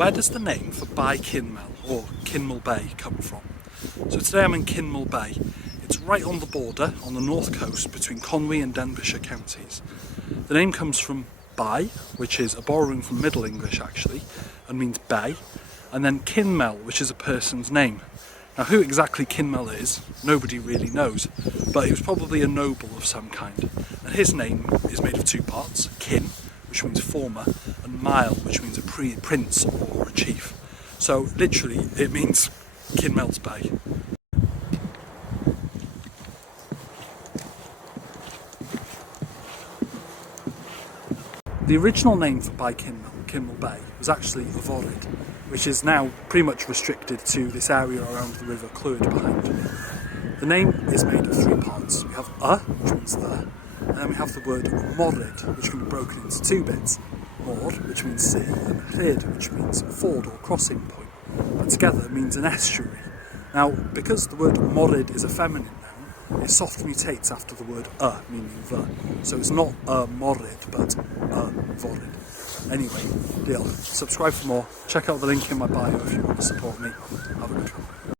Where does the name for Bae Cinmel or Kinmel Bay come from? So today I'm in Kinmel Bay. It's right on the border on the north coast between Conwy and Denbighshire counties. The name comes from Bae, which is a borrowing from Middle English actually, and means bay, and then Kinmel, which is a person's name. Now who exactly Kinmel is, nobody really knows, but he was probably a noble of some kind. And his name is made of two parts, kin, which means former, and mile, which means a prince or a chief. So literally it means Kinmel's Bay. The original name for Bae Cinmel, Kinmel Bay, was actually Yforydd, which is now pretty much restricted to this area around the River Clwyd behind me. The name is made of three parts. We have which means the, and then we have the word morrid, which can be broken into two bits. Mor, which means sea, and rhyd, which means ford or crossing point, but together means an estuary. Now, because the word morrid is a feminine noun, it soft mutates after the word meaning the. So it's not morrid, but yforydd. Anyway, deal. Subscribe for more. Check out the link in my bio if you want to support me. Have a good one.